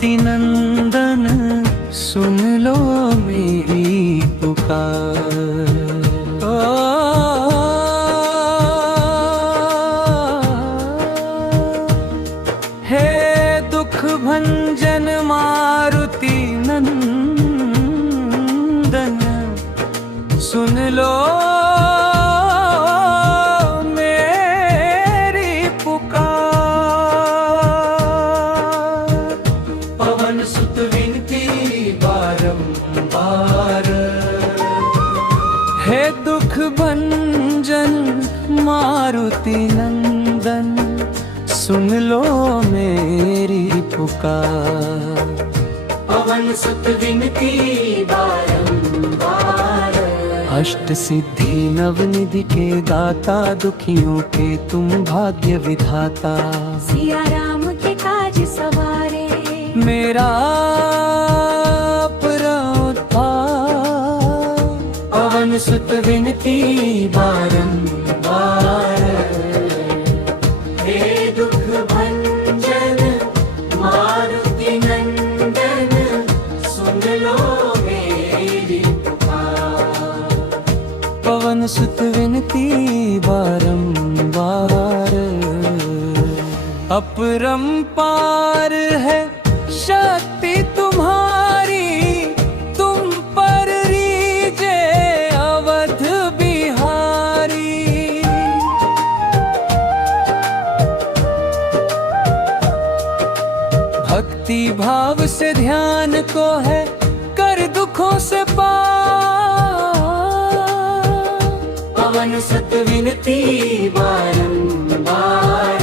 मारुति नंदन सुन लो मेरी पुकार। हे दुख भंजन मारुति नंदन सुन लो मेरी पुकार। पवन सुत विनती बारंबार, हे दुख भंजन मारुति नंदन सुन लो मेरी पुकार। पवन सुत विनती बारंबार, अष्ट सिद्धि नवनिधि के दाता, दुखियों के तुम भाग्य विधाता। सिया राम के काज सवारे, मेरा अपराध। पवन सुत विनती बारंबार, हे दुख भंजन मारुति नंदन सुन लो मेरी पुकार। पवन सुत विनती बारंबार। अपरंपार है शक्ति तुम्हारी, तुम पर रीजे अवध बिहारी। भक्ति भाव से ध्यान को है कर दुखों से पार। पवन सुत विनती बारंबार,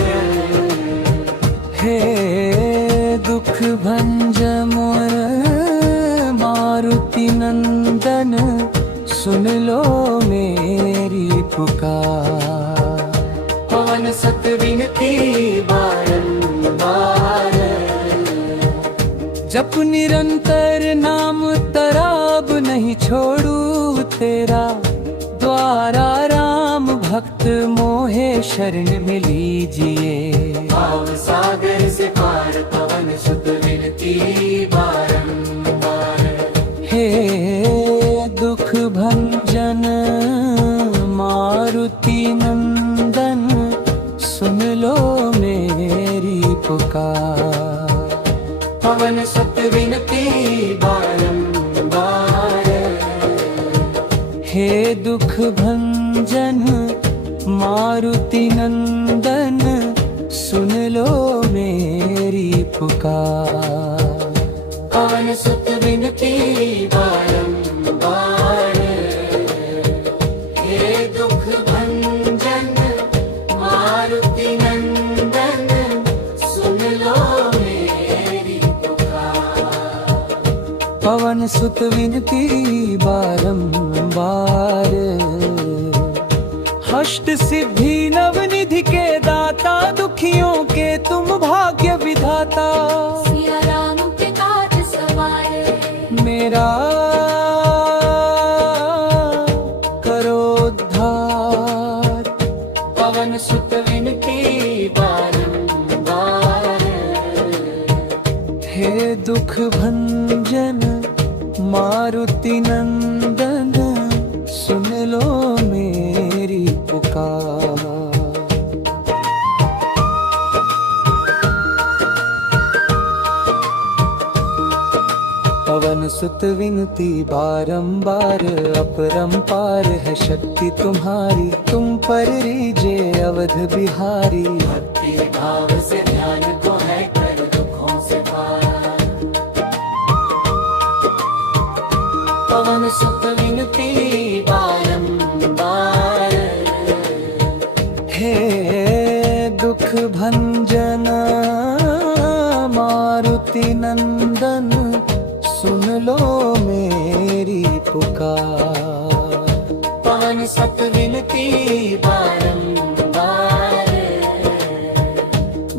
हे दुख भंजन मोर मारुति नंदन सुन लो मेरी पुकार। पवन सुत विनती बारंबार, जप निरंतर नाम तराब नहीं छोड़ू तेरा। द्वारा राम भक्त मोहे शरण में लीजिए। भाव सागर से पार पवन सुत विनती बारंबार। हे दुख भंजन मारुति नंदन सुन लो मेरी पुकार। पवन सुत विनती बारंबार, हे दुख भंजन मारुति नंदन सुन लो मेरी पुकार। पवन सुत विनती बारंबार, हे दुख भंजन मारुति नंदन सुन लो मेरी पुकार। पवन सुत विनती बारंबार। अष्ट सिद्धि नवनिधि के दाता, दुखियों के तुम भाग्य विधाता। सिया राम के काज सवारे, मेरा करो उद्धार। पवन सुत विनती बारंबार, हे दुख भंजन मारुति नंदन सुन लो मेरी पुकार। पवन सुत विनती बारंबार, अपरंपार है शक्ति तुम्हारी, तुम पर रीजे अवध बिहारी। भक्ति भाव से ध्यान को है कर दुखों से पार। पवन सुत विनती बारंबार, हे दुख भंजन मारुति नंदन सुन लो मेरी पुकार। पवन सुत विनती बारंबार,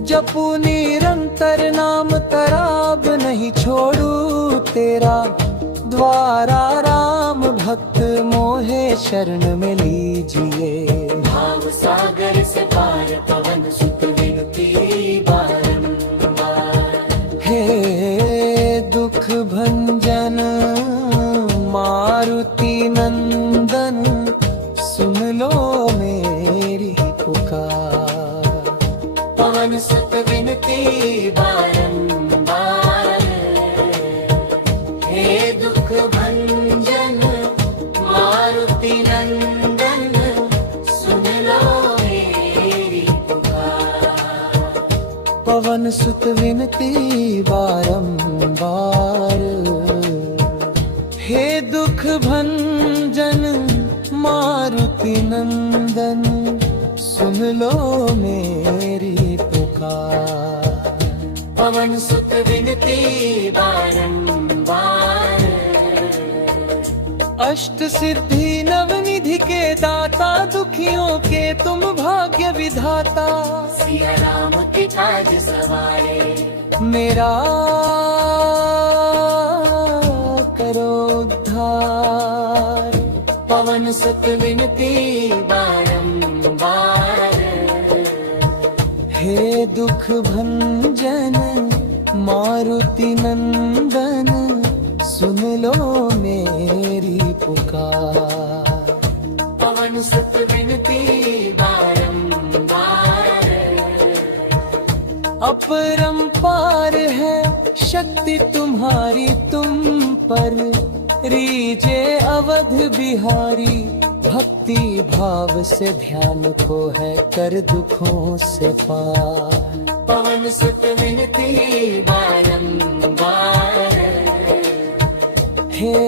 जपू निरंतर नाम तराब नहीं छोड़ू तेरा। द्वारा राम भक्त मोहे शरण में लीजिए। भाव सागर से पार पवन सुत विनती बारंबार। हे भंजन मारुति नंदन सुन लो मेरी पुकार। पवन सुत विनती बारंबार, हे दुख भंजन मारुति नंदन सुन लो मेरी पुकार। पवन सुत विनती बारंबार, हे दुख भंजन मारुति नंदन सुन लो मेरी पुकार। पवन सुत विनती बारंबार, अष्ट सिद्धि नवनिधि के दाता, दुखियों के तुम भाग्य विधाता। सिया राम के ताज सवारे, मेरा करो उद्धार। पवन सुत विनती बारंबार, हे दुख भंजन मारुति नंदन सुन लो मेरी पुकार। पवन सुत विनती बारंबार, अपरंपार है शक्ति तुम्हारी, तुम पर रीजे अवध बिहारी। भक्ति भाव से ध्यान को है कर दुखों से पार। पवन सुत विनती बारंबार, हे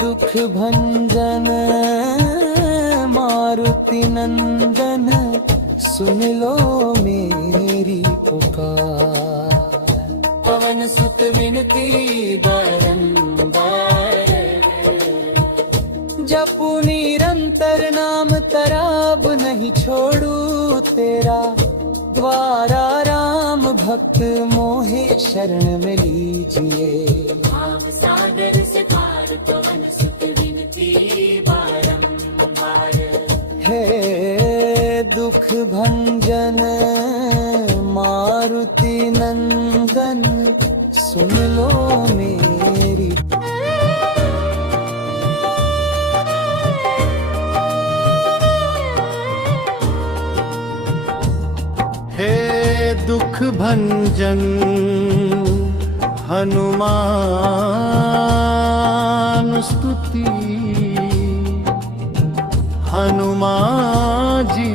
दुख भंजन मारुति नंदन सुन लो मेरी पुकार। पवन सुत विनती बारंबार, जपू निरंतर नाम तराब नहीं छोड़ू तेरा। द्वारा राम भक्त मोहे शरण में लीजिए। भाव सागर से पार, पवन सुत विनती बारंबार। हे दुख भंजन मारुति नंदन सुन लो मेरी। हे दुख भंजन हनुमान स्तुति, हनुमान जी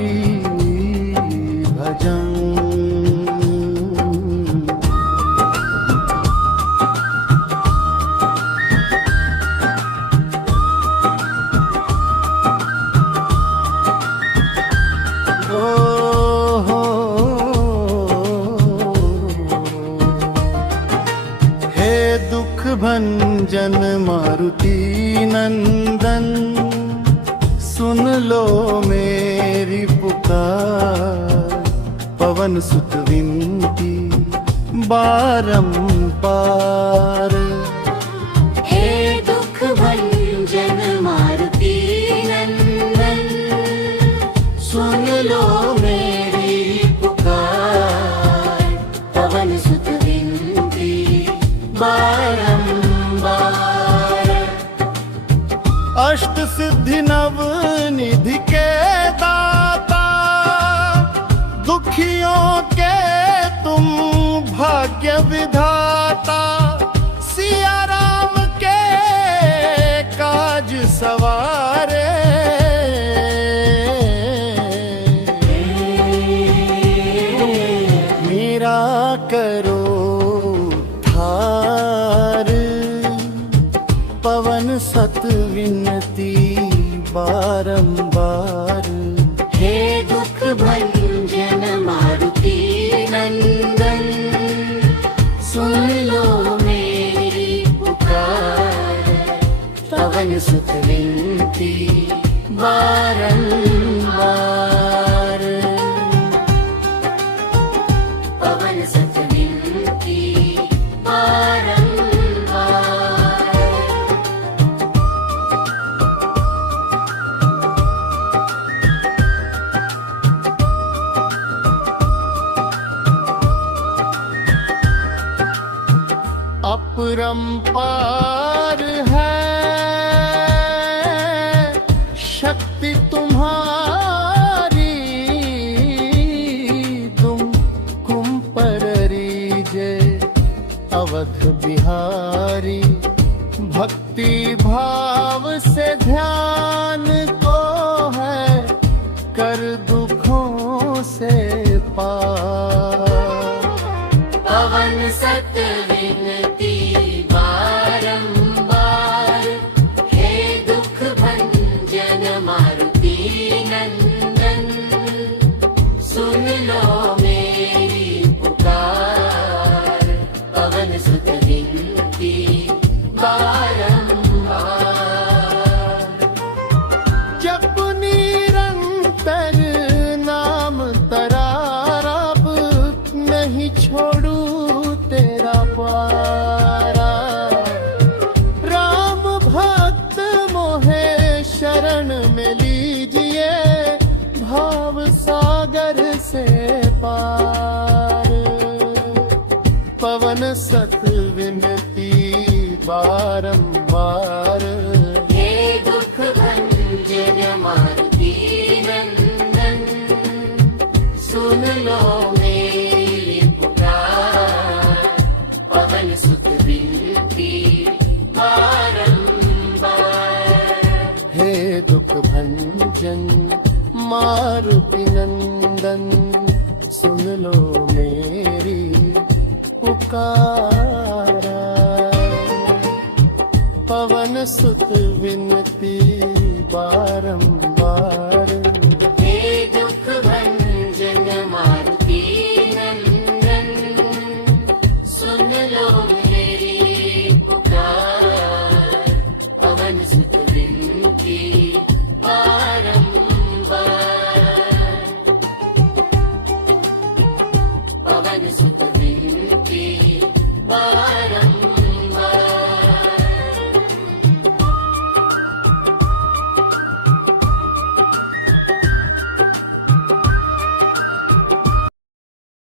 भजन। भंजन मारुति नंदन सुन लो मेरी पुकार। पवन सुत विनती बारंबार, हे दुख भंजन मारुति नंदन सुन लो मेरी पुकार। पवन सुत विनती बारंबार, अष्ट सिद्धि नव निधि के दाता। दुखियों के तुम भाग्य विधाता। सिया राम के काज सवारे। मेरा करो धार, पवन सत विनती बारंबार। हे दुख भंजन मारुति नंदन सुन लो मेरी पुकार। पवन सुत विनती बारंबार, पवन सुत विनती बारंबार। अपरंपार पुकार है, शक्ति तुम्हारी तुम कुम पर रीजे अवध बिहारी। भक्ति भाव से ध्यान को है कर दुखों से पार। पवन सत विनती बारंबार, हे दुख भंजन मारुति नंदन, सुन लो मेरी पुकार। पवन सुत विनती बारंबार, जप निरंतर नाम तरारब, नहीं छोड़ू तेरा पारा। राम भक्त मोहे शरण में लीजिए, भाव सागर से पार। पवन सत विनती बारंबार, हे दुख भंजन मारुति नंदन, सुन लो मेरी पुकार। पवन सुत विनती बारंबार, हे दुख भंजन मारुति नंदन, सुन लो मेरी पुकारा। पवन सुत विनती बारंबार, हे दुख भंजन मारुति नंदन, सुन लो मेरी पुकार। पवन सुत विनती बारंबार, पवन सुत विनती बारंबार।